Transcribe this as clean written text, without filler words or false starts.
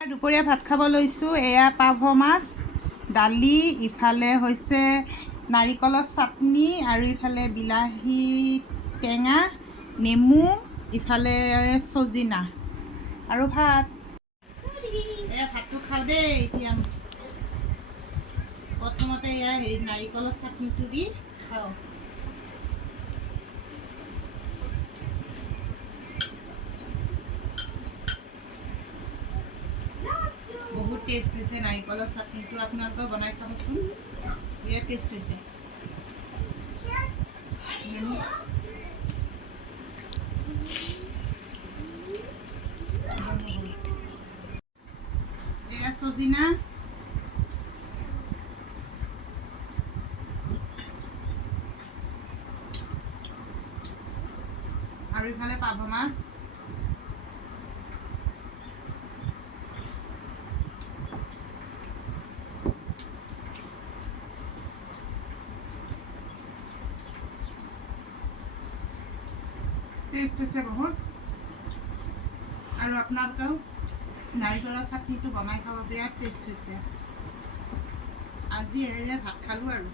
দুপৰীয়া ভাত খাব লৈছোঁ। এয়া পাভ মাছ, দালি, ইফালে হৈছে নাৰিকলৰ চাটনি আৰু ইফালে বিলাহী টেঙা, নেমু, ইফালে চজিনা আৰু ভাত। এয়া ভাতটো খাওঁ দেই। এতিয়া প্ৰথমতে এয়া নাৰিকলৰ চাটনিটো দি খাওঁ। বহুত টেষ্ট হৈছে নাৰিকলৰ চাটনিটো, আপোনালোকেও বনাই খাবচোন, বিৰাট টেষ্ট হৈছে। এয়া চজিনা আৰু ইফালে পাভ মাছ। টেষ্ট হৈছে বহুত। আৰু আপোনালোকেও নাৰিকলৰ চাটনিটো বনাই খাব, বিৰাট টেষ্ট হৈছে। আজি এৰে ভাত খালোঁ আৰু।